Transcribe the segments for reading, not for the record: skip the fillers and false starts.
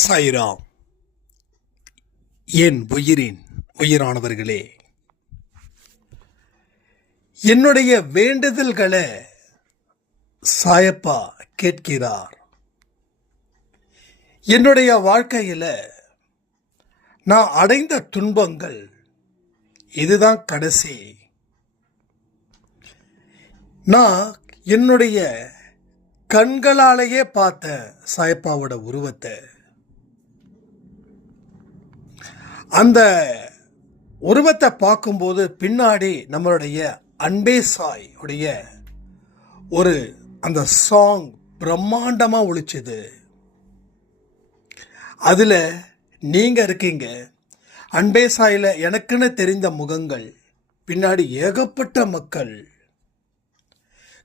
சாய்ராம். என் உயிரின் உயிரானவர்களே, என்னுடைய வேண்டுதல்களை சாயப்பா கேட்கிறார். என்னுடைய வாழ்க்கையில் நான் அடைந்த துன்பங்கள் இதுதான் கடைசி. நான் என்னுடைய கண்களாலேயே பார்த்த சாயப்பாவோட உருவத்தை, அந்த உருவத்தை பார்க்கும்போது பின்னாடி நம்மளுடைய அன்பே சாய் உடைய ஒரு அந்த சாங் பிரம்மாண்டமாக ஒழிச்சுது. அதில் நீங்கள் இருக்கீங்க. அன்பே சாயில் எனக்குன்னு தெரிந்த முகங்கள், பின்னாடி ஏகப்பட்ட மக்கள்.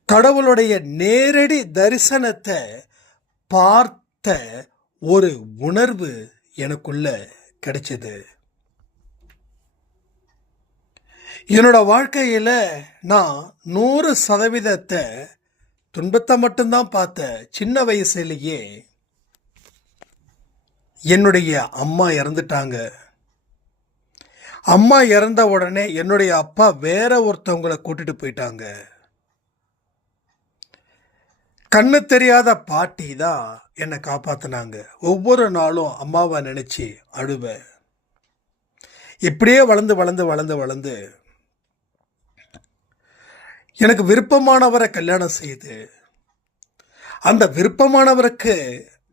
கடவுளுடைய நேரடி தரிசனத்தை பார்த்த ஒரு உணர்வு எனக்குள்ள கிடைச்சது. என்னோட வாழ்க்கையில் நான் 100% துன்பத்தை மட்டும்தான் பார்த்தேன். சின்ன வயசுலேயே என்னுடைய அம்மா இறந்துட்டாங்க. அம்மா இறந்த உடனே என்னுடைய அப்பா வேற ஒருத்தவங்களை கூட்டிட்டு போயிட்டாங்க. கண்ணு தெரியாத பாட்டி தான் என்னை காப்பாத்தினாங்க. ஒவ்வொரு நாளும் அம்மாவை நினைச்சு அழுவேன். இப்படியே வளர்ந்து வளர்ந்து வளர்ந்து வளர்ந்து எனக்கு விருப்பமானவரை கல்யாணம் செய்து, அந்த விருப்பமானவருக்கு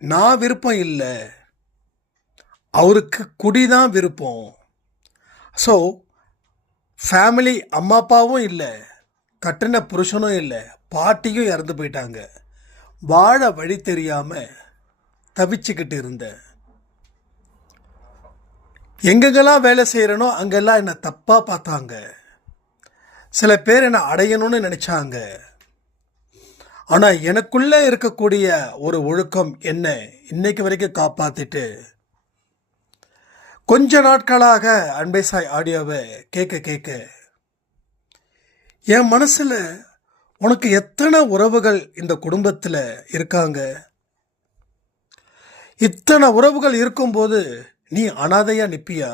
நான் விருப்பம் இல்லை, அவருக்கு குடிதான் விருப்பம். ஸோ ஃபேமிலி அம்மா அப்பாவும் இல்லை, கட்டின புருஷனும் இல்லை, பாட்டியும் இறந்து போயிட்டாங்க. வாழ வழி தெரியாம தவிச்சுக்கிட்டு இருந்தேன். எங்கெங்கெல்லாம் வேலை செய்யறனோ அங்கெல்லாம் என்னை தப்பா பார்த்தாங்க. சில பேர் என்னை அடையணும்னு நினைச்சாங்க. ஆனா எனக்குள்ள இருக்கக்கூடிய ஒரு ஒழுக்கம் என்ன இன்னைக்கு வரைக்கும் காப்பாத்திட்டு, கொஞ்ச நாட்களாக அன்பே சாய் ஆடியோவை கேட்க கேட்க என் மனசுல உனக்கு எத்தனை உறவுகள் இந்த குடும்பத்தில் இருக்காங்க, இத்தனை உறவுகள் இருக்கும்போது நீ அனாதையா நிப்பியா?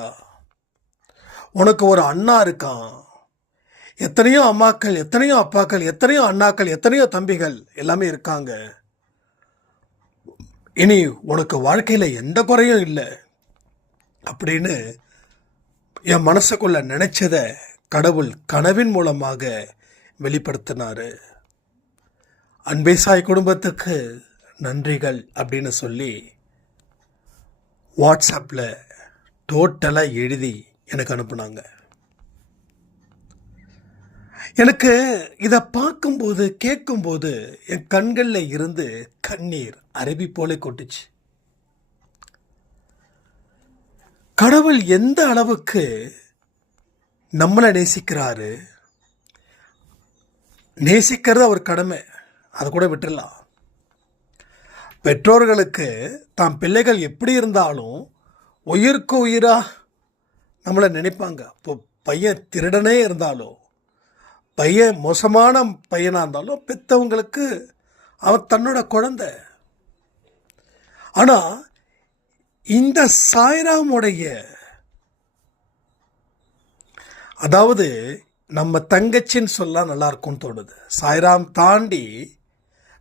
உனக்கு ஒரு அண்ணா இருக்கான், எத்தனையோ அம்மாக்கள், எத்தனையோ அப்பாக்கள், எத்தனையோ அண்ணாக்கள், எத்தனையோ தம்பிகள் எல்லாமே இருக்காங்க. இனி உனக்கு வாழ்க்கையில் எந்த குறையும் இல்லை அப்படின்னு என் மனசுக்குள்ள நினைச்சத கடவுள் கனவின் மூலமாக வெளிப்படுத்தினாரு. அன்பே சாய் குடும்பத்துக்கு நன்றிகள் அப்படின்னு சொல்லி வாட்ஸ்அப்பில் டோட்டலாக எழுதி எனக்கு அனுப்புனாங்க. எனக்கு இதை பார்க்கும்போது கேட்கும்போது என் கண்களில் இருந்து கண்ணீர் அருவி போல கொட்டுச்சு. கடவுள் எந்த அளவுக்கு நம்மளை நேசிக்கிறாரு. நேசிக்கிறது அவர் கடமை, அதை கூட விட்டுடலாம். பெற்றோர்களுக்கு தாம் பிள்ளைகள் எப்படி இருந்தாலும் உயிருக்கு உயிராக நம்மளை நினைப்பாங்க. இப்போ பையன் திருடனே இருந்தாலும், பையன் மோசமான பையனாக இருந்தாலும் பெற்றவங்களுக்கு அவன் தன்னோட குழந்தை. ஆனால் இந்த சாய்ராமுடைய, அதாவது நம்ம தங்கச்சின்னு சொல்ல நல்லா இருக்கும்னு தோணுது. சாய்ராம் தாண்டி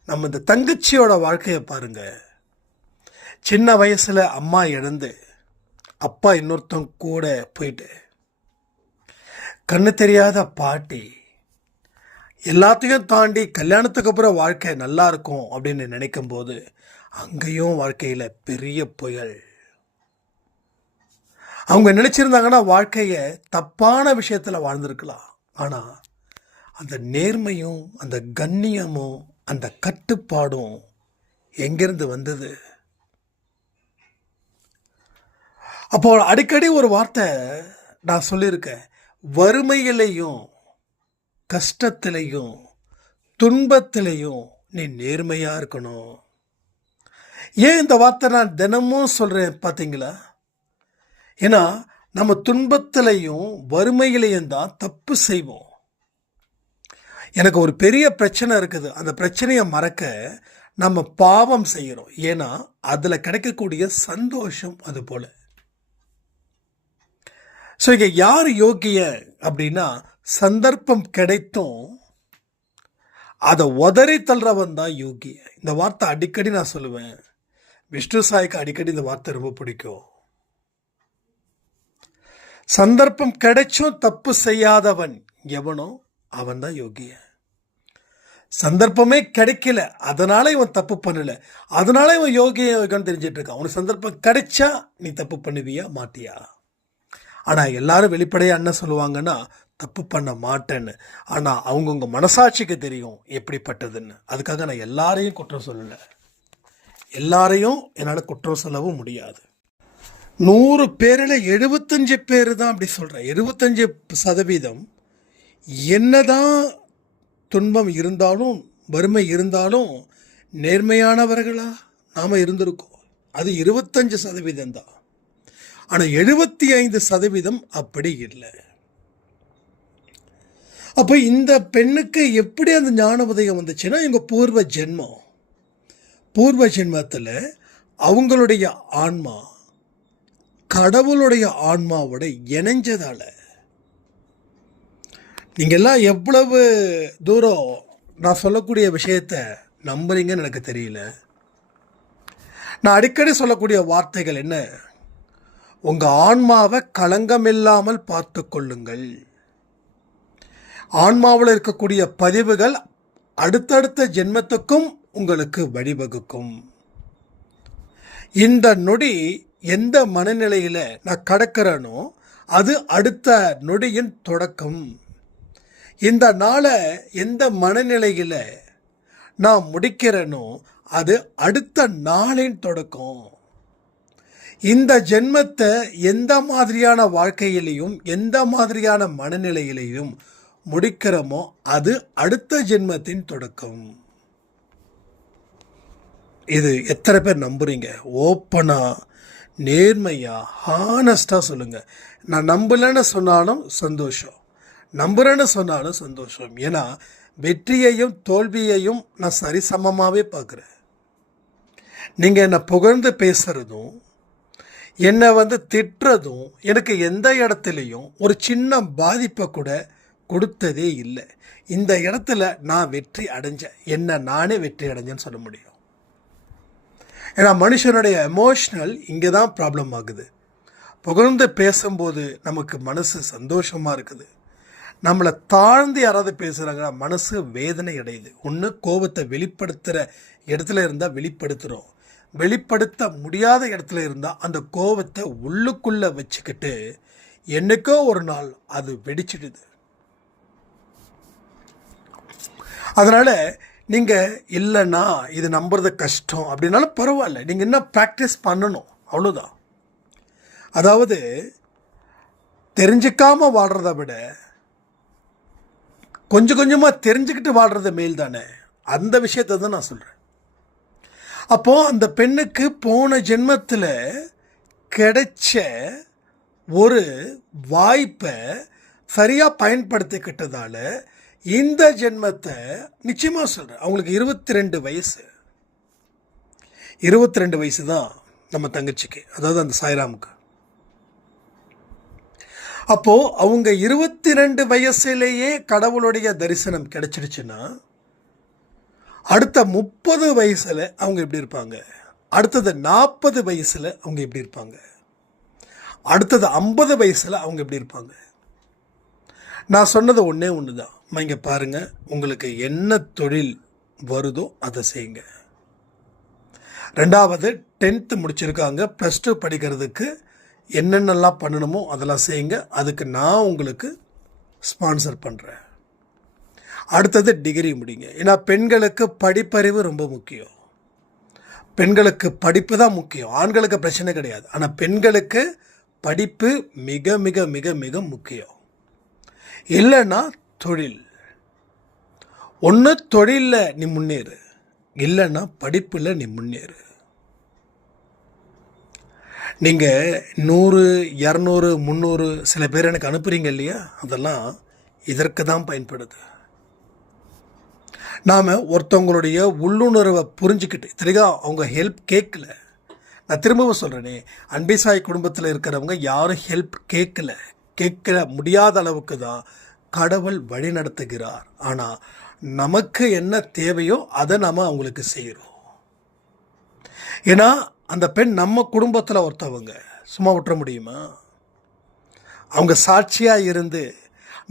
நம்ம இந்த தங்கச்சியோட வாழ்க்கையை பாருங்க. சின்ன வயசுல அம்மா இழந்து அப்பா இன்னொருத்தவங்க கூட போயிட்டு, கண்ணு தெரியாத பாட்டி, எல்லாத்தையும் தாண்டி கல்யாணத்துக்கு அப்புறம் வாழ்க்கை நல்லா இருக்கும் அப்படின்னு நினைக்கும் போது அங்கேயும் வாழ்க்கையில பெரிய புயல். அவங்க நினைச்சிருந்தாங்கன்னா வாழ்க்கைய தப்பான விஷயத்துல வாழ்ந்திருக்கலாம். ஆனா அந்த நேர்மையும் அந்த கண்ணியமும் அந்த கட்டுப்பாடும் எங்கிருந்து வந்தது? அப்போ அடிக்கடி ஒரு வார்த்தை நான் சொல்லியிருக்கேன், வறுமையிலையும் கஷ்டத்திலையும் துன்பத்திலையும் நீ நேர்மையா இருக்கணும். ஏன் இந்த வார்த்தை நான் தினமும் சொல்றேன் பார்த்தீங்களா? ஏன்னா நம்ம துன்பத்திலையும் வறுமையிலையும் தான் தப்பு செய்வோம். எனக்கு ஒரு பெரிய பிரச்சனை இருக்குது, அந்த பிரச்சனையை மறக்க நம்ம பாவம் செய்கிறோம். ஏன்னா அதில் கிடைக்கக்கூடிய சந்தோஷம் அது போல. ஸோ இங்கே யார் யோகிய அப்படின்னா, சந்தர்ப்பம் கிடைத்தும் அதை உதறி தள்ளுறவன் தான் யோகிய. இந்த வார்த்தை அடிக்கடி நான் சொல்லுவேன். விஷ்ணு சாய்க்கு அடிக்கடி இந்த வார்த்தை ரொம்ப பிடிக்கும். சந்தர்ப்பம் கிடைச்சும் தப்பு செய்யாதவன் எவனோ அவன் தான் யோகிய. சந்தர்ப்பமே கிடைக்கல, அதனால இவன் தப்பு பண்ணல, அதனால இவன் யோகியன்னு தெரிஞ்சிட்டு இருக்கான். உனக்கு சந்தர்ப்பம் கிடைச்சா நீ தப்பு பண்ணுவியா மாட்டியா? ஆனால் எல்லாரும் வெளிப்படையாக என்ன சொல்லுவாங்கன்னா, தப்பு பண்ண மாட்டேன்னு. ஆனால் அவங்கவுங்க மனசாட்சிக்கு தெரியும் எப்படிப்பட்டதுன்னு. அதுக்காக நான் எல்லாரையும் குற்றம் சொல்லலை, எல்லாரையும் என்னால் குற்றம் சொல்லவும் முடியாது. 100 பேரில் 75 பேர் தான் அப்படி சொல்கிறேன். 75% என்னதான் துன்பம் இருந்தாலும் வறுமை இருந்தாலும் நேர்மையானவர்களா நாம் இருந்திருக்கோம். அது 25% தான். ஆனால் 75% அப்படி இல்லை. அப்போ இந்த பெண்ணுக்கு எப்படி அந்த ஞான உதயம் வந்துச்சுன்னா, எங்கள் பூர்வ ஜென்மத்தில் அவங்களுடைய ஆன்மா கடவுளுடைய ஆன்மாவோட இணைஞ்சதால. நீங்கள்லாம் எவ்வளவு தூரம் நான் சொல்லக்கூடிய விஷயத்தை நம்புறீங்கன்னு எனக்கு தெரியல. நான் அடிக்கடி சொல்லக்கூடிய வார்த்தைகள் என்ன? உங்கள் ஆன்மாவை களங்கமில்லாமல் பார்த்து கொள்ளுங்கள். ஆன்மாவில் இருக்கக்கூடிய பதிவுகள் அடுத்தடுத்த ஜென்மத்துக்கும் உங்களுக்கு வழிவகுக்கும். இந்த நொடி எந்த மனநிலையில் நான் கடக்கிறேனோ அது அடுத்த நொடியின் தொடக்கம். இந்த நாளை எந்த மனநிலையில் நான் முடிக்கிறேனோ அது அடுத்த நாளின் தொடக்கம். இந்த ஜென்மத்தை எந்த மாதிரியான வாழ்க்கையிலையும் எந்த மாதிரியான மனநிலையிலையும் முடிக்கிறோமோ அது அடுத்த ஜென்மத்தின் தொடக்கம். இது எத்தனை பேர் நம்புறீங்க? ஓப்பனா, நேர்மையா, ஹானஸ்டாக சொல்லுங்கள். நான் நம்பலைன்னு சொன்னாலும் சந்தோஷம், நம்புறேன்னு சொன்னாலும் சந்தோஷம். ஏன்னா வெற்றியையும் தோல்வியையும் நான் சரிசமமாகவே பார்க்குறேன். நீங்கள் என்னை புகழ்ந்து பேசுகிறதும் என்னை திட்டுறதும் எனக்கு எந்த இடத்துலையும் ஒரு சின்ன பாதிப்பை கூட கொடுத்ததே இல்லை. இந்த இடத்துல நான் வெற்றி அடைஞ்சேன், என்ன நானே வெற்றி அடைஞ்சேன்னு சொல்ல முடியும். ஏன்னா மனுஷனுடைய எமோஷ்னல் இங்கே தான் ப்ராப்ளம் ஆகுது. புகழ்ந்து பேசும்போது நமக்கு மனசு சந்தோஷமாக இருக்குது. நம்மளை தாழ்ந்து யாராவது பேசுகிறாங்கன்னா மனசு வேதனை அடையுது. ஒன்று கோபத்தை வெளிப்படுத்துகிற இடத்துல இருந்தால் வெளிப்படுத்துகிறோம், வெளிப்படுத்த முடியாத இடத்துல இருந்தால் அந்த கோபத்தை உள்ளுக்குள்ளே வச்சுக்கிட்டு என்னைக்கோ ஒரு நாள் அது வெடிச்சிடுது. அதனால் நீங்கள் இல்லைன்னா இது நம்புறது கஷ்டம் அப்படின்னாலும் பரவாயில்ல, நீங்கள் என்ன ப்ராக்டிஸ் பண்ணணும் அவ்வளோதான். அதாவது தெரிஞ்சிக்காமல் வாழ்கிறத விட கொஞ்சம் கொஞ்சமாக தெரிஞ்சுக்கிட்டு வாழ்கிறது மேல் தானே. அந்த விஷயத்தை தான் நான் சொல்கிறேன். அப்போது அந்த பெண்ணுக்கு போன ஜென்மத்தில் கிடைச்ச ஒரு வாய்ப்பை சரியாக பயன்படுத்திக்கிட்டதால இந்த ஜென்மத்தை நிச்சயமாக சொல்கிறேன். அவங்களுக்கு 22 வயசு. 22 வயசு தான் நம்ம தங்கச்சிக்கு, அதாவது அந்த சாய்ராமுக்கு. அப்போது அவங்க 22 வயசுலேயே கடவுளுடைய தரிசனம் கிடைச்சிடுச்சுன்னா அடுத்த 30 வயசில் அவங்க எப்படி இருப்பாங்க? அடுத்தது 40 வயசில் அவங்க எப்படி இருப்பாங்க? அடுத்தது 50 வயசில் அவங்க எப்படி இருப்பாங்க? நான் சொன்னது ஒன்றே ஒன்று தான். இங்கே பாருங்கள், உங்களுக்கு என்ன தொழில் வருதோ அதை செய்யுங்க. 2வது 10th முடிச்சிருக்காங்க, +2 படிக்கிறதுக்கு என்னென்னலாம் பண்ணணுமோ அதெல்லாம் செய்யுங்க. அதுக்கு நான் உங்களுக்கு ஸ்பான்சர் பண்ணுறேன். அடுத்தது டிகிரி முடிங்க. ஏன்னா பெண்களுக்கு படிப்பறிவு ரொம்ப முக்கியம். பெண்களுக்கு படிப்பு தான் முக்கியம். ஆண்களுக்கு பிரச்சனை கிடையாது. ஆனால் பெண்களுக்கு படிப்பு மிக மிக மிக மிக முக்கியம். இல்லைன்னா தொழில். ஒன்று தொழிலில் நீ முன்னேறு, இல்லைன்னா படிப்பில் நீ முன்னேறு. நீங்கள் 100, 200, 300 சில பேர் எனக்கு அனுப்புகிறீங்க இல்லையா, அதெல்லாம் இதற்கு தான் பயன்படுது. நாம் ஒருத்தவங்களுடைய உள்ளுணர்வை புரிஞ்சுக்கிட்டு இத்தனைக்கும் அவங்க ஹெல்ப் கேட்கல. நான் திரும்பவும் சொல்கிறேனே, அன்பிசாய் குடும்பத்தில் இருக்கிறவங்க யாரும் ஹெல்ப் கேட்க முடியாத அளவுக்கு தான் கடவுள் வழி நடத்துகிறார். ஆனால் நமக்கு என்ன தேவையோ அதை நாம் அவங்களுக்கு செய்கிறோம். ஏன்னா அந்த பெண் நம்ம குடும்பத்தில் ஒருத்தவங்க, சும்மா விட்டுற முடியுமா? அவங்க சாட்சியாக இருந்து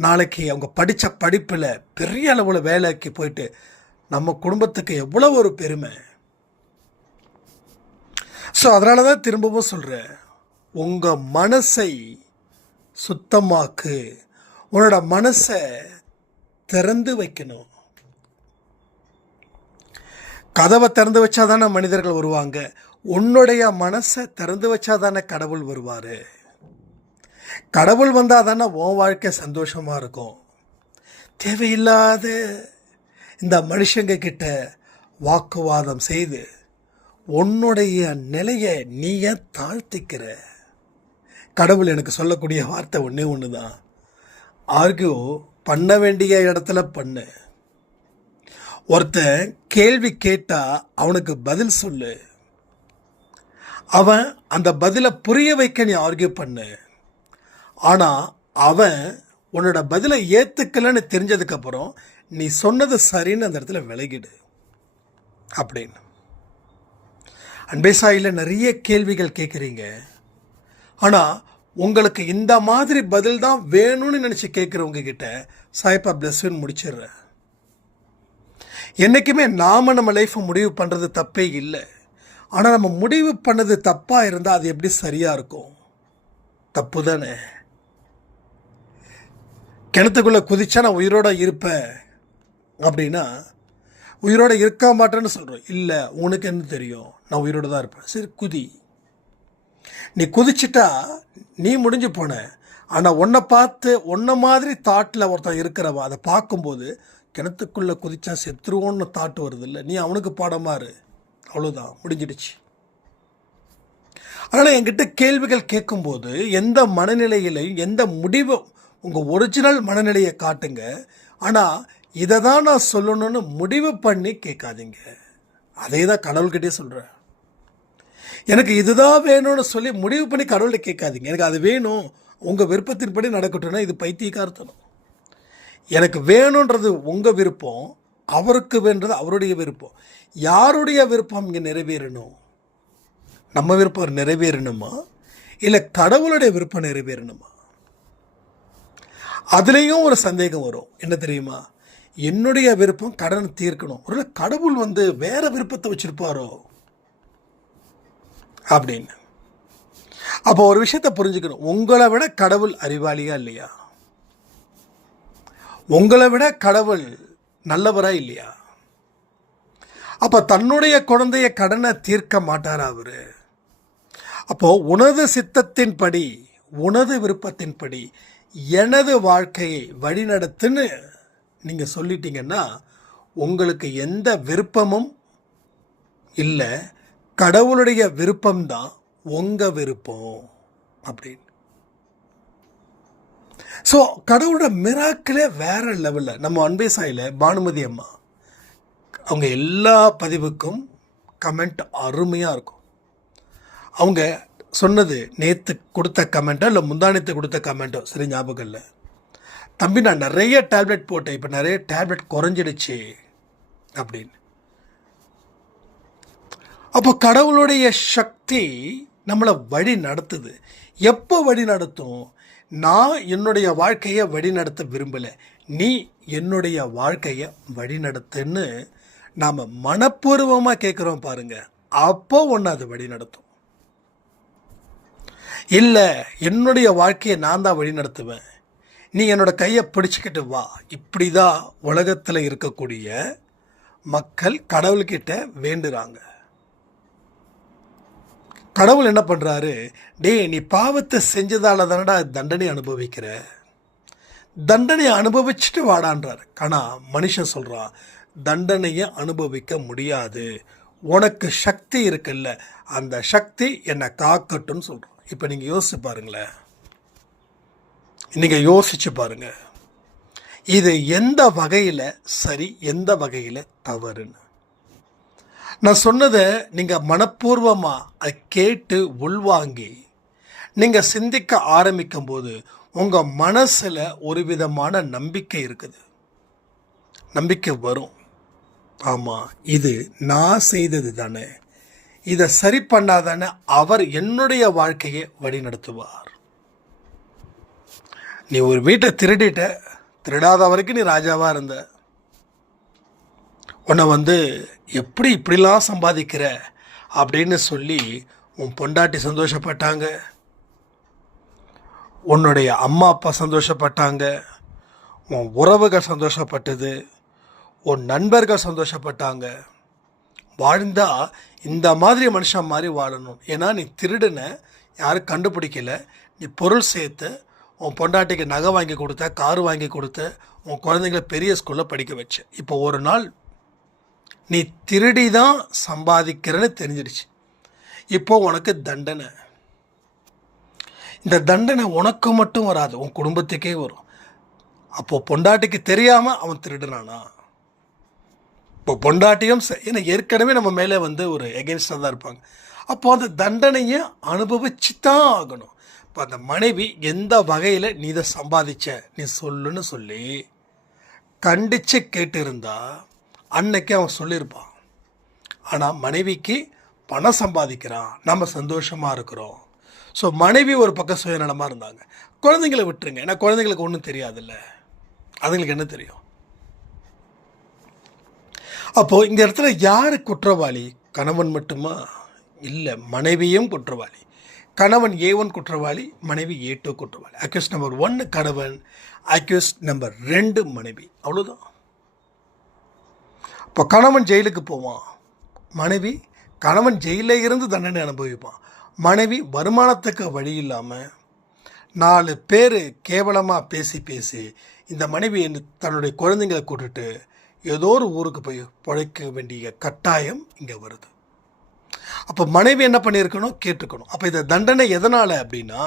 நாளைக்கு அவங்க படித்த படிப்பில் பெரிய அளவில் வேலைக்கு போயிட்டு நம்ம குடும்பத்துக்கு எவ்வளோ ஒரு பெருமை. ஸோ அதனால தான் திரும்பவும் சொல்கிறேன், உங்கள் மனசை சுத்தமாக்கு. உன்னோட மனசை திறந்து வைக்கணும். கதவை திறந்து வச்சா தானே மனிதர்கள் வருவாங்க. உன்னுடைய மனசை திறந்து வச்சா தானே கடவுள் வருவார். கடவுள் வந்தால் தானே உன் வாழ்க்கை சந்தோஷமாக இருக்கும். தேவையில்லாத இந்த மனுஷங்க கிட்ட வாக்குவாதம் செய்து உன்னுடைய நிலையை நீயே தாழ்த்திக்கிற. கடவுள் எனக்கு சொல்லக்கூடிய வார்த்தை ஒன்று தான், ஆர்கியூ பண்ண வேண்டிய இடத்துல பண்ணு. ஒருத்தன் கேள்வி கேட்டால் அவனுக்கு பதில் சொல்லு. அவன் அந்த பதிலை புரிய வைக்க நீ ஆர்கியூ பண்ணு. ஆனால் அவன் உன்னோட பதிலை ஏற்றுக்கலன்னு தெரிஞ்சதுக்கப்புறம் நீ சொன்னது சரின்னு அந்த இடத்துல விலகிடு அப்படின்னு. அன்பேசாயில் நிறைய கேள்விகள் கேட்குறீங்க. ஆனால் உங்களுக்கு இந்த மாதிரி பதில் தான் வேணும்னு நினச்சி கேட்குறவங்க கிட்ட சாய்ப்பா பிளஸ்ன்னு முடிச்சிடுறேன். என்றைக்குமே நாம் நம்ம லைஃப்பை முடிவு பண்ணுறது தப்பே இல்லை. ஆனால் நம்ம முடிவு பண்ணது தப்பாக இருந்தால் அது எப்படி சரியாக இருக்கும்? தப்பு தானே. கிணத்துக்குள்ளே குதிச்சா நான் உயிரோடு இருப்பேன் அப்படின்னா உயிரோடு இருக்க மாட்டேன்னு சொல்கிறோம். இல்லை, உனக்கு என்ன தெரியும், நான் உயிரோடு தான் இருப்பேன். சரி குதி. நீ குதிச்சிட்டா நீ முடிஞ்சு போன. ஆனால் உன்னை பார்த்து உன்னை மாதிரி தாட்டில் ஒருத்தன் இருக்கிறவன் அதை பார்க்கும்போது கிணத்துக்குள்ளே குதிச்சா செத்துருவோன்னு தாட்டு வருது இல்லை, நீ அவனுக்கு பாடமாறு. அவ்வளோதான், முடிஞ்சிடுச்சு. அதனால் என்கிட்ட கேள்விகள் கேட்கும்போது எந்த மனநிலையிலையும் எந்த முடிவும் உங்கள் ஒரிஜினல் மனநிலையை காட்டுங்க. ஆனால் இதை தான் நான் சொல்லணும்னு முடிவு பண்ணி கேட்காதீங்க. அதே தான் கடவுள்கிட்டே சொல்கிறேன். எனக்கு இதுதான் வேணும்னு சொல்லி முடிவு பண்ணி கடவுளை கேட்காதீங்க. எனக்கு அது வேணும், உங்கள் விருப்பத்தின்படி நடக்கட்டும்னா இது பைத்தியக்காரத்தனம். எனக்கு வேணுன்றது உங்கள் விருப்பம், அவருக்கு வேண்டது அவருடைய விருப்பம். யாருடைய விருப்பம் இங்கே நிறைவேறணும்? நம்ம விருப்பம் நிறைவேறணுமா இல்லை கடவுளுடைய விருப்பம் நிறைவேறணுமா? அதுலேயும் ஒரு சந்தேகம் வரும். என்ன தெரியுமா? என்னுடைய விருப்பம் கடன் தீர்க்கணும், ஒரு கடவுள் வேற விருப்பத்தை வச்சிருப்பாரோ அப்படின்னு. அப்போ ஒரு விஷயத்தை புரிஞ்சுக்கணும், உங்களை விட கடவுள் அறிவாளியா இல்லையா? உங்களை விட கடவுள் நல்லவரா இல்லையா? அப்போ தன்னுடைய குழந்தைய கடனை தீர்க்க மாட்டாரா அவரு? அப்போ உனது சித்தத்தின்படி உனது விருப்பத்தின்படி எனது வாழ்க்கையை வழிநடத்துன்னு நீங்கள் சொல்லிட்டீங்கன்னா உங்களுக்கு எந்த விருப்பமும் இல்லை, கடவுளுடைய விருப்பம்தான் உங்கள் விருப்பம் அப்படின்னு. ஸோ கடவுளோட மிராக்கிளே வேற லெவலில். நம்ம அன்பேசாயில் பானுமதி அம்மா அவங்க எல்லா பதிவுக்கும் கமெண்ட் அருமையாக இருக்கும். அவங்க சொன்னது நேற்று கொடுத்த கமெண்ட்டோ இல்லை முந்தானத்து கொடுத்த கமெண்ட்டோ சரி ஞாபகம் இல்லை, தம்பி நான் நிறைய டேப்லெட் போட்டேன், இப்போ நிறைய டேப்லெட் குறைஞ்சிடுச்சு அப்படின்னு. அப்போ கடவுளுடைய சக்தி நம்மளை வழி நடத்துது. எப்போ வழி நடத்தும்? நான் என்னுடைய வாழ்க்கையை வழி நடத்த விரும்பலை, நீ என்னுடைய வாழ்க்கையை வழி நடத்துன்னு நாம் மனப்பூர்வமாக கேட்குறோம் பாருங்க, அப்போ ஒன்று அது வழி நடத்தும். இல்லை என்னுடைய வாழ்க்கையை நான் தான் வழி நடத்துவேன், நீ என்னோட கையை பிடிச்சிக்கிட்டு வா. இப்படி தான் உலகத்தில் இருக்கக்கூடிய மக்கள் கடவுள்கிட்ட வேண்டுறாங்க. கடவுள் என்ன பண்ணுறாரு? நீ பாவத்தை செஞ்சதால தானடா தண்டனை அனுபவிக்கிற, தண்டனையை அனுபவிச்சுட்டு வாடான்றார். ஆனால் மனுஷன் சொல்கிறான் தண்டனையை அனுபவிக்க முடியாது, உனக்கு சக்தி இருக்குல்ல, அந்த சக்தி என்னை காக்கட்டும்னு சொல்கிறான். இப்போ நீங்கள் யோசிச்சு பாருங்களேன், நீங்கள் யோசிச்சு பாருங்க, இது எந்த வகையில் சரி, எந்த வகையில் தவறுன்னு நான் சொன்னதை நீங்கள் மனப்பூர்வமாக அதை கேட்டு உள்வாங்கி நீங்கள் சிந்திக்க ஆரம்பிக்கும் போது உங்கள் மனசில் ஒரு விதமான நம்பிக்கை இருக்குது. நம்பிக்கை வரும். ஆமாம், இது நான் செய்தது தானே, இதை சரி பண்ணாதானே அவர் என்னுடைய வாழ்க்கையை வழி நடத்துவார். நீ ஒரு வீட்டை திருடிட்ட, திருடாத வரைக்கும் நீ ராஜாவாக இருந்த. உன்னை எப்படி இப்படிலாம் சம்பாதிக்கிற அப்படின்னு சொல்லி உன் பொண்டாட்டி சந்தோஷப்பட்டாங்க, உன்னுடைய அம்மா அப்பா சந்தோஷப்பட்டாங்க, உன் உறவுகள் சந்தோஷப்பட்டது, உன் நண்பர்கள் சந்தோஷப்பட்டாங்க. வாழ்ந்தா இந்த மாதிரி மனுஷன் மாதிரி வாழணும். ஏன்னா நீ திருடுன, யாரும் கண்டுபிடிக்கல, நீ பொருள் சேர்த்து உன் பொண்டாட்டிக்கு நகை வாங்கி கொடுத்த, கார் வாங்கி கொடுத்த, உன் குழந்தைங்களை பெரிய ஸ்கூலில் படிக்க வச்ச. இப்போ ஒரு நாள் நீ திருடி தான் சம்பாதிக்கிறன்னு தெரிஞ்சிடுச்சு. இப்போ உனக்கு தண்டனை. இந்த தண்டனை உனக்கு மட்டும் வராது, உன் குடும்பத்துக்கே வரும். அப்போது பொண்டாட்டிக்கு தெரியாமல் அவன் திருடுனானா? இப்போ பொண்டாட்டியும் ஏன்னா ஏற்கனவே நம்ம மேலே ஒரு எகென்ஸ்டாக தான் இருப்பாங்க. அப்போது அந்த தண்டனையை அனுபவிச்சு தான் ஆகணும். இப்போ அந்த மனைவி எந்த வகையில் நீ இதை சம்பாதிச்ச நீ சொல்லுன்னு சொல்லி கண்டித்து கேட்டு இருந்தா அன்னைக்கு அவன் சொல்லியிருப்பான். ஆனால் மனைவிக்கு பணம் சம்பாதிக்கிறான், நம்ம சந்தோஷமாக இருக்கிறோம். ஸோ மனைவி ஒரு பக்கம் சுயநலமாக இருந்தாங்க. குழந்தைங்களை விட்டுருங்க, ஏன்னா குழந்தைங்களுக்கு ஒன்றும் தெரியாதுல்ல, அதுங்களுக்கு என்ன தெரியும்? அப்போது இந்த இடத்துல யார் குற்றவாளி? கணவன் மட்டுமா? இல்லை, மனைவியும் குற்றவாளி. கணவன் A1 குற்றவாளி, மனைவி A2 குற்றவாளி. அக்யூஸ் நம்பர் 1 கணவன், அக்யூஸ் நம்பர் 2 மனைவி. அவ்வளோதான். இப்போ கணவன் ஜெயிலுக்கு போவான், கணவன் ஜெயிலில் இருந்து தண்டனை அனுபவிப்பான். மனைவி வருமானத்துக்கு வழி இல்லாமல் 4 பேர் கேவலமாக பேசி இந்த மனைவி தன்னுடைய குழந்தைங்களை கூட்டுட்டு ஏதோ ஒரு ஊருக்கு போய் பிழைக்க வேண்டிய கட்டாயம் இங்கே வருது. அப்போ மனைவி என்ன பண்ணியிருக்கணும்? கேட்டுக்கணும். அப்போ இந்த தண்டனை எதனால் அப்படின்னா,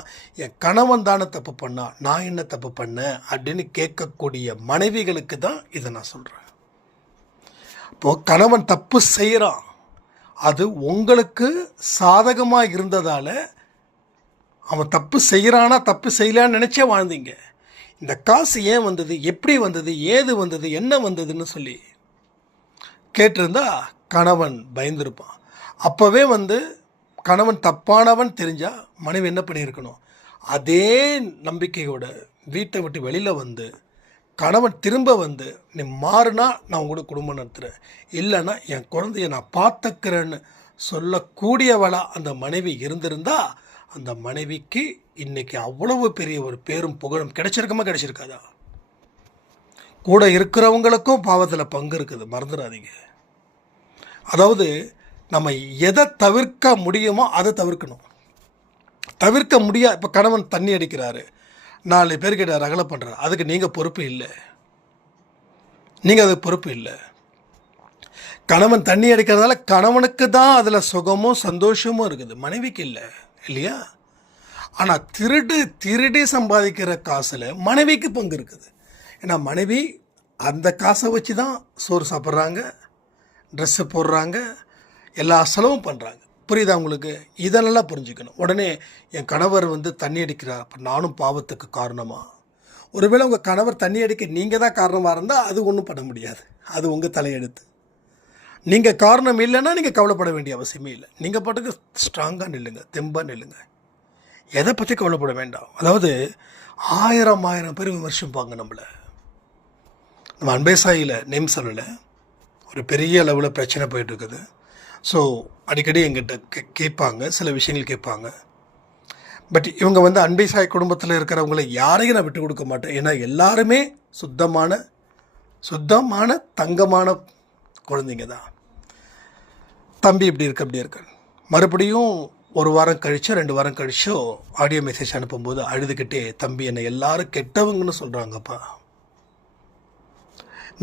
என் கணவன் தானே தப்பு பண்ணா, நான் என்ன தப்பு பண்ணேன் அப்படின்னு கேட்கக்கூடிய மனைவிகளுக்கு தான் இதை நான் சொல்கிறேன். இப்போது கணவன் தப்பு செய்கிறான், அது உங்களுக்கு சாதகமாக இருந்ததால் அவன் தப்பு செய்கிறானா தப்பு செய்யலான்னு நினச்சே வாழ்ந்தீங்க. இந்த காசு ஏன் வந்தது, எப்படி வந்தது, ஏது வந்தது, என்ன வந்ததுன்னு சொல்லி கேட்டிருந்தா கணவன் பயந்துருப்பான். அப்போவே கணவன் தப்பானவன் தெரிஞ்சால் மனைவி என்ன பண்ணியிருக்கணும்? அதே நம்பிக்கையோட வீட்டை விட்டு வெளியில் கணவன் திரும்ப நீ மாறுனா நான் உங்களோட குடும்பம் நடத்துகிறேன், இல்லைன்னா என் குழந்தைய நான் பார்த்துக்கிறேன்னு சொல்லக்கூடியவளாக அந்த மனைவி இருந்திருந்தா அந்த மனைவிக்கு இன்றைக்கி அவ்வளவு பெரிய ஒரு பேரும் புகழும் கிடைச்சிருக்காதா? கூட இருக்கிறவங்களுக்கும் பாவத்தில் பங்கு இருக்குது, மறந்துடாதீங்க. அதாவது நம்ம எதை தவிர்க்க முடியுமோ அதை தவிர்க்கணும். தவிர்க்க முடியாது. இப்போ கணவன் தண்ணி அடிக்கிறாரு, 4 பேர்கிட்ட ரகலை பண்ணுறாரு, அதுக்கு நீங்கள் பொறுப்பு இல்லை. அதுக்கு பொறுப்பு இல்லை. கணவன் தண்ணி அடிக்கிறதால கணவனுக்கு தான் அதில் சுகமும் சந்தோஷமும் இருக்குது, மனைவிக்கு இல்லை, இல்லையா? ஆனால் திருடி சம்பாதிக்கிற காசில் மனைவிக்கு பங்கு இருக்குது. ஏன்னா மனைவி அந்த காசை வச்சு தான் சோறு சாப்பிட்றாங்க, ட்ரெஸ்ஸு போடுறாங்க, எல்லா செலவும் பண்ணுறாங்க. புரியுதா உங்களுக்கு? இதெல்லாம் புரிஞ்சுக்கணும். உடனே என் கணவர் தண்ணி அடிக்கிறார், அப்போ நானும் பாவத்துக்கு காரணமா? ஒருவேளை உங்கள் கணவர் தண்ணி அடிக்க நீங்கள் தான் காரணமாக இருந்தால் அது ஒன்றும் பண்ண முடியாது, அது உங்கள் தலையெழுத்து. நீங்கள் காரணம் இல்லைன்னா நீங்கள் கவலைப்பட வேண்டிய அவசியமே இல்லை. நீங்கள் பாட்டுக்கு ஸ்ட்ராங்காக நில்லுங்க, தெம்பாக நில்லுங்க, எதை பற்றி கவலைப்பட வேண்டாம். அதாவது 1000 பேர் விமர்சிப்பாங்க நம்மளை. நம்ம அன்பே சாயியில் நேம் சொல்லலை, ஒரு பெரிய அளவில் பிரச்சனை போயிட்டுருக்குது. ஸோ அடிக்கடி எங்கிட்ட கேட்பாங்க, சில விஷயங்கள் கேட்பாங்க. பட் இவங்க அன்பே சாய் குடும்பத்தில் இருக்கிறவங்கள யாரையும் நான் விட்டு கொடுக்க மாட்டேன். ஏன்னா எல்லாருமே சுத்தமான தங்கமான குழந்தைங்க தான். தம்பி இப்படி இருக்கு. மறுபடியும் 1 வாரம் கழிச்சோ 2 வாரம் கழிச்சோ ஆடியோ மெசேஜ் அனுப்பும்போது அழுதுகிட்டே, தம்பி என்னை எல்லாரும் கெட்டவங்கன்னு சொல்கிறாங்கப்பா,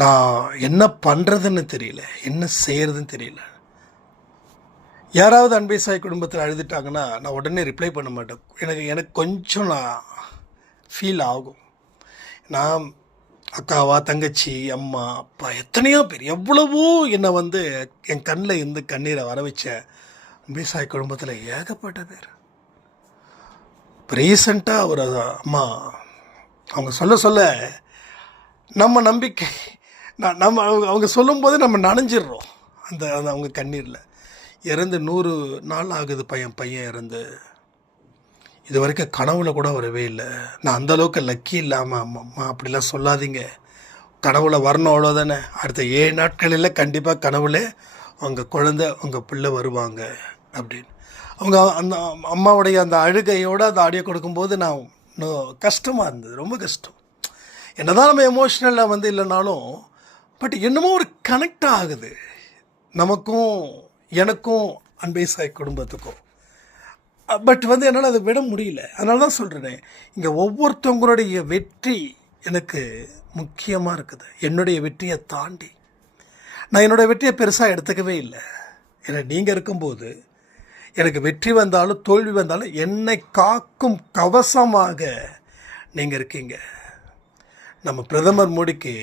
நான் என்ன பண்ணுறதுன்னு தெரியல, என்ன செய்கிறதுன்னு தெரியல. யாராவது அன்பே சாய் குடும்பத்தில் அழுதுட்டாங்கன்னா நான் உடனே ரிப்ளை பண்ண மாட்டேன். எனக்கு கொஞ்சம் ஃபீல் ஆகும். நான் அக்காவா, தங்கச்சி, அம்மா, அப்பா, எத்தனையோ பேர், எவ்வளவோ என்னை என் கண்ணில் இருந்து கண்ணீரை வர வச்ச அன்பேசாய் குடும்பத்தில் ஏகப்பட்ட பேர். இப்போ ரீசண்டாக ஒரு அம்மா அவங்க சொல்ல சொல்ல நம்ம நம்பிக்கை நம்ம அவங்க சொல்லும்போது நம்ம நனைஞ்சிடுறோம் அந்த அந்த அவங்க கண்ணீரில். இறந்து 100 நாள் ஆகுது பையன் இறந்து. இது வரைக்கும் கனவுல கூட வரவே இல்லை. நான் அந்தளவுக்கு லக்கி இல்லாமல் அம்மா அப்படிலாம் சொல்லாதீங்க, கனவுல வரணும் அவ்வளோதானே. அடுத்த 7 நாட்களில் கண்டிப்பாக கனவுல உங்கள் குழந்தை உங்கள் பிள்ளை வருவாங்க அப்படின்னு. அவங்க அந்த அம்மாவுடைய அந்த அழுகையோடு அந்த ஆடியோ கொடுக்கும்போது நான் கஷ்டமாக இருந்தது, ரொம்ப கஷ்டம். என்ன தான் நம்ம எமோஷ்னலில் இல்லைனாலும் பட் என்னமோ ஒரு கனெக்ட் ஆகுது நமக்கும் எனக்கும் அன்பேசாய் குடும்பத்துக்கும். பட் என்னால் அதை விட முடியல. அதனால தான் சொல்கிறேன், இங்கே ஒவ்வொருத்தவங்களுடைய வெற்றி எனக்கு முக்கியமாக இருக்குது. என்னுடைய வெற்றியை தாண்டி நான் என்னோடய வெற்றியை பெருசாக எடுத்துக்கவே இல்லை. ஏன்னா நீங்கள் இருக்கும்போது எனக்கு வெற்றி வந்தாலும் தோல்வி வந்தாலும் என்னை காக்கும் கவசமாக நீங்கள் இருக்கீங்க. நம்ம பிரதமர் மோடிக்கு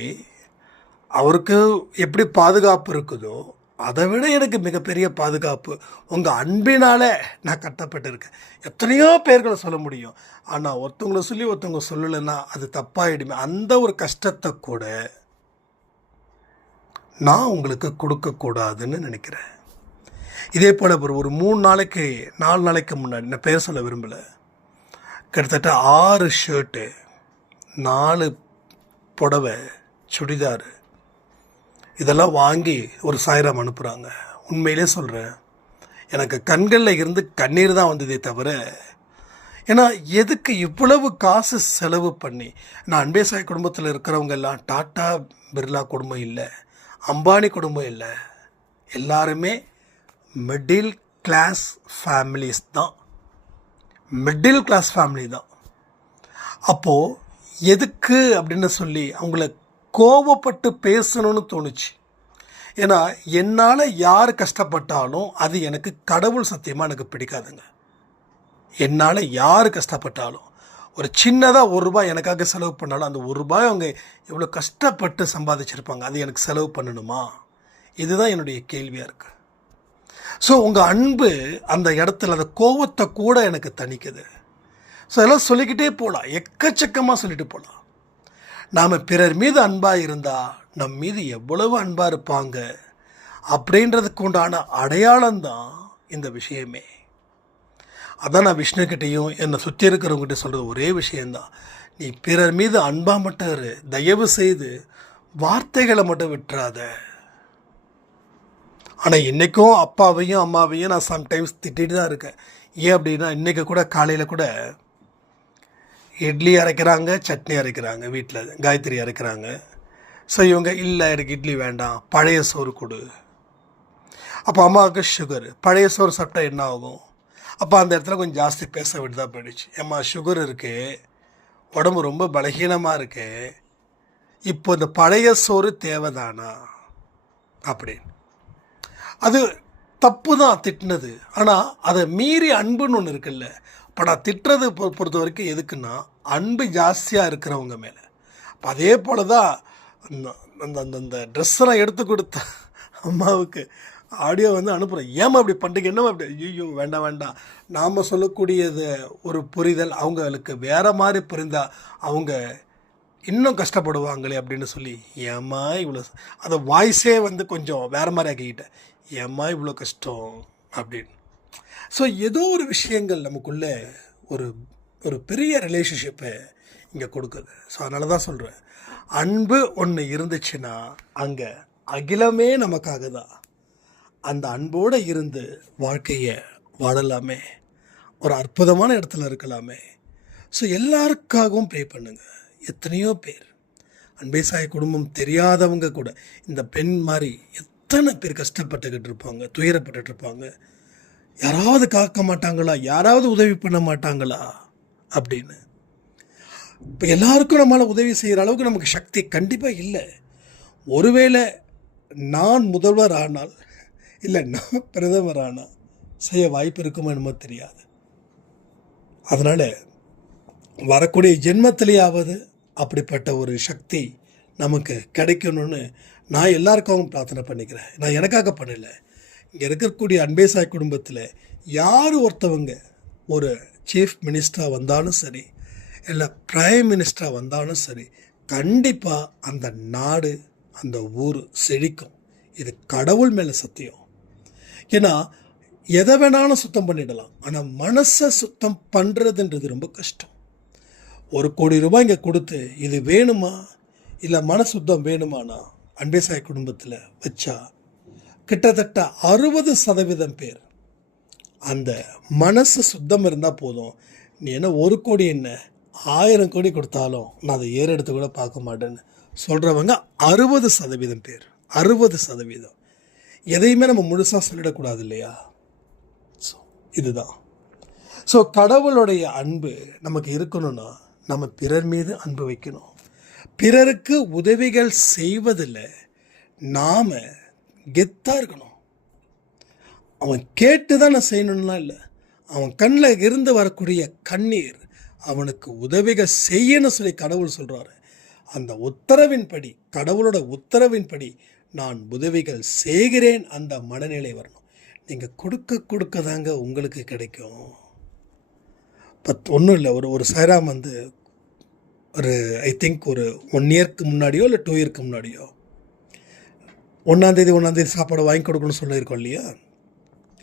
அவருக்கு எப்படி பாதுகாப்பு இருக்குதோ அதை விட எனக்கு மிகப்பெரிய பாதுகாப்பு உங்கள் அன்பினால் நான் கட்டப்பட்டிருக்கேன். எத்தனையோ பேர்களை சொல்ல முடியும், ஆனால் ஒருத்தவங்களை சொல்லி ஒருத்தவங்க சொல்லலைன்னா அது தப்பாயிடுமே. அந்த ஒரு கஷ்டத்தை கூட நான் உங்களுக்கு கொடுக்கக்கூடாதுன்னு நினைக்கிறேன். இதே போல் ஒரு 4 நாளைக்கு முன்னாடி, நான் பேர் சொல்ல விரும்பலை, கிட்டத்தட்ட 6 ஷர்ட்டு, 4 புடவை, சுடிதார் இதெல்லாம் வாங்கி ஒரு சாய்ராம் அனுப்புகிறாங்க. உண்மையிலே சொல்கிறேன், எனக்கு கண்களில் இருந்து கண்ணீர் தான் வந்ததே தவிர, ஏன்னா எதுக்கு இவ்வளவு காசு செலவு பண்ணி. நான் அன்பேசாய் குடும்பத்தில் இருக்கிறவங்க எல்லாம் டாட்டா பிர்லா குடும்பம் இல்லை, அம்பானி குடும்பம் இல்லை, எல்லாருமே மிடில் கிளாஸ் ஃபேமிலிஸ் தான், மிடில் கிளாஸ் ஃபேமிலி தான். அப்போது எதுக்கு அப்படின்னு சொல்லி அவங்கள கோபப்பட்டு பேசணும்னு தோணுச்சு. ஏன்னா என்னால் யார் கஷ்டப்பட்டாலும் அது எனக்கு கடவுள் சத்தியமாக எனக்கு பிடிக்காதுங்க. என்னால் யார் கஷ்டப்பட்டாலும் ஒரு சின்னதாக ₹1 எனக்காக செலவு பண்ணாலும் அந்த ₹1 அவங்க எவ்வளோ கஷ்டப்பட்டு சம்பாதிச்சிருப்பாங்க, அது எனக்கு செலவு பண்ணணுமா? இதுதான் என்னுடைய கேள்வியாக இருக்குது. ஸோ உங்கள் அன்பு அந்த இடத்துல அந்த கோபத்தை கூட எனக்கு தணிக்குது. ஸோ அதெல்லாம் சொல்லிக்கிட்டே போகலாம், எக்கச்சக்கமாக சொல்லிட்டு போகலாம். நாம் பிறர் மீது அன்பாக இருந்தால் நம் மீது எவ்வளவு அன்பாக இருப்பாங்க அப்படின்றதுக்கு உண்டான அடையாளம்தான் இந்த விஷயமே. அதான் நான் விஷ்ணுக்கிட்டையும் என்னை சுற்றி இருக்கிறவங்ககிட்ட சொல்கிறது ஒரே விஷயந்தான், நீ பிறர் மீது அன்பாக மட்டும் இரு, தயவு செய்து வார்த்தைகளை மட்டும் விட்டுறாத. ஆனால் இன்றைக்கும் அப்பாவையும் அம்மாவையும் நான் சம்டைம்ஸ் திட்டிகிட்டு தான் இருக்கேன். ஏன் அப்படின்னா, இன்றைக்கி கூட காலையில் கூட இட்லி அரைக்கிறாங்க, சட்னி அரைக்கிறாங்க, வீட்டில் காயத்ரி அரைக்கிறாங்க. ஸோ இவங்க இல்லை எனக்கு இட்லி வேண்டாம், பழைய சோறு கொடு. அப்போ அம்மாவுக்கு சுகர், பழைய சோறு சாப்பிட்டா என்ன ஆகும்? அப்போ அந்த இடத்துல கொஞ்சம் ஜாஸ்தி பேச விட்டு தான் போயிடுச்சு. ஏம்மா சுகர் இருக்குது, உடம்பு ரொம்ப பலகீனமாக இருக்கு, இப்போ இந்த பழைய சோறு தேவைதானா அப்படின்னு. அது தப்பு தான் திட்டினது, ஆனால் அதை மீறி அன்புன்னு ஒன்று இருக்குல்ல. இப்போ நான் திட்டுறது பொறுத்த வரைக்கும் எதுக்குன்னா அன்பு ஜாஸ்தியாக இருக்கிறவங்க மேலே. அப்போ அதே போல் தான் அந்த அந்த ட்ரெஸ்ஸெல்லாம் எடுத்து கொடுத்த அம்மாவுக்கு ஆடியோ அனுப்புகிறேன். ஏமா அப்படி பண்ணுறீங்க, என்னமா அப்படி? ஐயோ வேண்டாம், நாம் சொல்லக்கூடியது ஒரு புரிதல் அவங்களுக்கு வேறு மாதிரி புரிந்தால் அவங்க இன்னும் கஷ்டப்படுவாங்களே அப்படின்னு சொல்லி, ஏம்மா இவ்வளோ, அந்த வாய்ஸே கொஞ்சம் வேறு மாதிரி ஆக்கிக்கிட்டேன், ஏம்மா இவ்வளோ கஷ்டம் அப்படின்னு. ஸோ ஏதோ ஒரு விஷயங்கள் நமக்குள்ளே ஒரு ஒரு பெரிய ரிலேஷன்ஷிப்பை இங்கே கொடுக்குது. ஸோ அதனால தான் சொல்கிறேன், அன்பு ஒன்று இருந்துச்சுன்னா அங்கே அகிலமே நமக்காக தான். அந்த அன்போடு இருந்து வாழ்க்கையை வாழலாமே, ஒரு அற்புதமான இடத்துல இருக்கலாமே. ஸோ எல்லாருக்காகவும் ப்ரே பண்ணுங்கள். எத்தனையோ பேர் அன்பேசாய் குடும்பம் தெரியாதவங்க கூட இந்த பெண் மாதிரி எத்தனை பேர் கஷ்டப்பட்டுக்கிட்டு இருப்பாங்க, துயரப்பட்டுட்டு இருப்பாங்க. யாராவது காக்க மாட்டாங்களா, யாராவது உதவி பண்ண மாட்டாங்களா அப்படின்னு. இப்போ எல்லாருக்கும் நம்மளால் உதவி செய்கிற அளவுக்கு நமக்கு சக்தி கண்டிப்பாக இல்லை. ஒருவேளை நான் முதல்வர் ஆனால், இல்லை நான் பிரதமர் ஆனால் செய்ய வாய்ப்பு இருக்குமோ என்னமோ தெரியாது. அதனால் வரக்கூடிய ஜென்மத்திலேயாவது அப்படிப்பட்ட ஒரு சக்தி நமக்கு கிடைக்கணும்னு நான் எல்லாருக்காகவும் பிரார்த்தனை பண்ணிக்கிறேன். நான் எனக்காக பண்ணலை. இங்கே இருக்கக்கூடிய அன்பே சாய் குடும்பத்தில் யார் ஒருத்தவங்க ஒரு சீஃப் மினிஸ்டராக வந்தாலும் சரி, இல்லை பிரைம் மினிஸ்டராக வந்தாலும் சரி, கண்டிப்பாக அந்த நாடு அந்த ஊர் செழிக்கும். இது கடவுள் மேலே சத்தியம். ஏன்னா எதை வேணாலும் சுத்தம் பண்ணிடலாம், ஆனால் மனசை சுத்தம் பண்ணுறதுன்றது ரொம்ப கஷ்டம். 1 கோடி ரூபாய் இங்கே கொடுத்து இது வேணுமா இல்லை மன சுத்தம் வேணுமானா அன்பே சாய் குடும்பத்தில் வச்சா கிட்டத்தட்ட 60% பேர் அந்த மனசு சுத்தம் இருந்தால் போதும். நீ என்ன 1 கோடி என்ன 1000 கோடி கொடுத்தாலும் நான் அதை ஏறெடுத்து கூட பார்க்க மாட்டேன்னு சொல்கிறவங்க 60% பேர். 60%. எதையுமே நம்ம முழுசாக சொல்லிடக்கூடாது இல்லையா? ஸோ இதுதான். ஸோ கடவுளுடைய அன்பு நமக்கு இருக்கணும்னா நம்ம பிறர் மீது அன்பு வைக்கணும். பிறருக்கு உதவிகள் செய்வதில் நாம் கெத்தாக இருக்கணும். அவன் கேட்டு தான் நான் செய்யணும்லாம் இல்லை. அவன் கண்ணில் இருந்து வரக்கூடிய கண்ணீர் அவனுக்கு உதவிகள் செய்யணும்னு சொல்லி கடவுள் சொல்கிறாரு. அந்த உத்தரவின்படி, கடவுளோட உத்தரவின்படி நான் உதவிகள் செய்கிறேன். அந்த மனநிலை வரணும். நீங்கள் கொடுக்க தாங்க உங்களுக்கு கிடைக்கும். ஒன்றும் இல்லை, ஒரு சாய்ராம் வந்து ஒரு ஐ திங்க் ஒரு 1 இயர்க்கு முன்னாடியோ இல்லை 2 இயர்க்கு முன்னாடியோ 1ஆம் தேதி சாப்பாடு வாங்கி கொடுக்கணும்னு சொல்லியிருக்கோம் இல்லையா?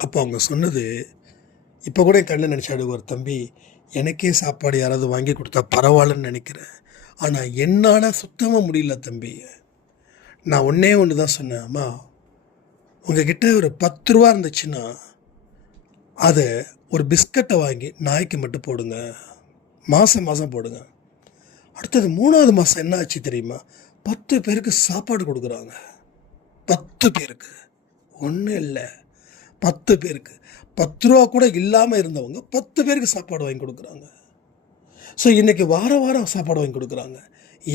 அப்போ அவங்க சொன்னது இப்போ கூட என் கண்ணை நினச்சாடு, ஒரு தம்பி எனக்கே சாப்பாடு யாராவது வாங்கி கொடுத்தா பரவாயில்லன்னு நினைக்கிறேன், ஆனால் என்னால் சுத்தமாக முடியல தம்பி. நான் ஒன்று தான் சொன்னேன், அம்மா உங்ககிட்ட ஒரு 10 ரூபா இருந்துச்சுன்னா அதை ஒரு பிஸ்கட்டை வாங்கி நாய்க்கு மட்டும் போடுங்க, மாதம் போடுங்க. அடுத்தது 3ஆவது மாதம் என்ன ஆச்சு தெரியுமா? 10 பேருக்கு சாப்பாடு கொடுக்குறாங்க. 10 பேருக்கு, ஒன்றும் இல்லை, 10 பேருக்கு 10 ரூபா கூட இல்லாமல் இருந்தவங்க 10 பேருக்கு சாப்பாடு வாங்கி கொடுக்குறாங்க. ஸோ இன்றைக்கி வாரம் சாப்பாடு வாங்கி கொடுக்குறாங்க.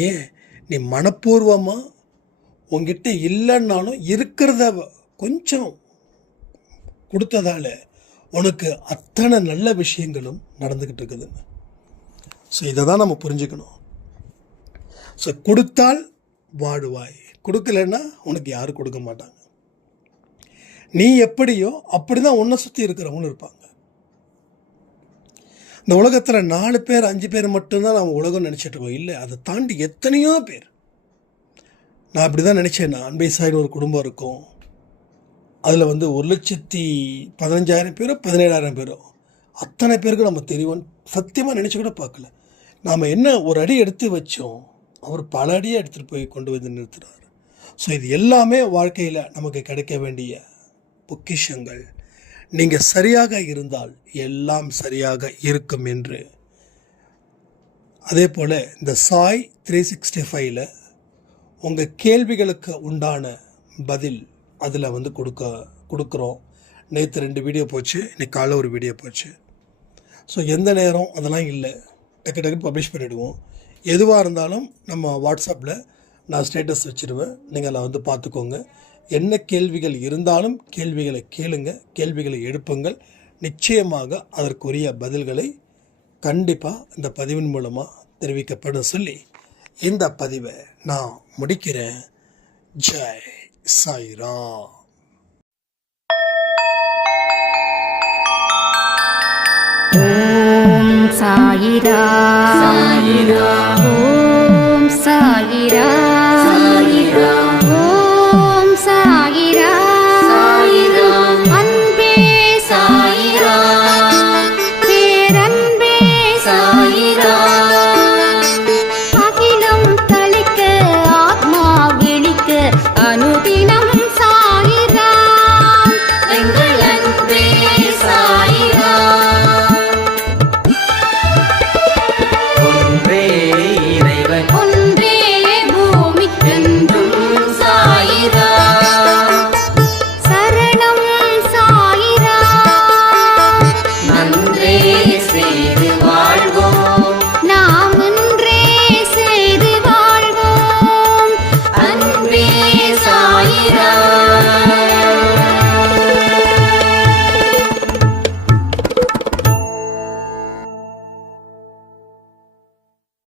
ஏன்? நீ மனப்பூர்வமாக உங்ககிட்ட இல்லைன்னாலும் இருக்கிறத கொஞ்சம் கொடுத்ததால உனக்கு அத்தனை நல்ல விஷயங்களும் நடந்துக்கிட்டு இருக்குதுன்னு. ஸோ இதை தான் நம்ம புரிஞ்சுக்கணும். ஸோ கொடுத்தால் வாடுவாய், கொடுக்கலன்னா உனக்கு யாரும் கொடுக்க மாட்டாங்க. நீ எப்படியோ அப்படி தான் உன்னை சுற்றி இருக்கிறவங்களும் இருப்பாங்க. இந்த உலகத்தில் 4 பேர் 5 பேர் மட்டும்தான் நம்ம உலகம் நினச்சிட்டு இருக்கோம். இல்லை, அதை தாண்டி எத்தனையோ பேர். நான் அப்படி தான் நினச்சேன். நான் அன்பே சாய்னு ஒரு குடும்பம் இருக்கும், அதில் வந்து 1,15,000 பேரோ 17,000 பேரோ அத்தனை பேருக்கு நம்ம தெரியும் சத்தியமாக நினச்சி கூட பார்க்கல. நாம் என்ன ஒரு அடி எடுத்து வச்சோம், அவர் பல அடியை எடுத்துகிட்டு போய் கொண்டு வந்து நிறுத்துகிறார். ஸோ இது எல்லாமே வாழ்க்கையில் நமக்கு கிடைக்க வேண்டிய பொக்கிஷங்கள். நீங்கள் சரியாக இருந்தால் எல்லாம் சரியாக இருக்கும் என்று. அதே போல் இந்த சாய் 365 உங்கள் கேள்விகளுக்கு உண்டான பதில் அதில் வந்து கொடுக்குறோம். நேற்று 2 வீடியோ போச்சு, இன்னைக்கு காலைல ஒரு வீடியோ போச்சு. ஸோ எந்த நேரம் அதெல்லாம் இல்லை, டக்கு பப்ளிஷ் பண்ணிவிடுவோம். எதுவாக இருந்தாலும் நம்ம வாட்ஸ்அப்பில் நான் ஸ்டேட்டஸ் வச்சுருவேன், நீங்கள் அதில் வந்து பார்த்துக்கோங்க. என்ன கேள்விகள் இருந்தாலும் கேள்விகளை கேளுங்க, கேள்விகளை எழுப்புங்கள். நிச்சயமாக அதற்குரிய பதில்களை கண்டிப்பாக இந்த பதிவின் மூலமாக தெரிவிக்கப்படும் சொல்லி இந்த பதிவை நான் முடிக்கிறேன். ஜெய் சாய்ராம். ஓம் சாயிரா சாயிரா, ஓம் சாயிரா சாயிரா, ஓம் சாயிரா சாயிரா, அன்பே சாயிரா, பேரன்பே சாயிரா.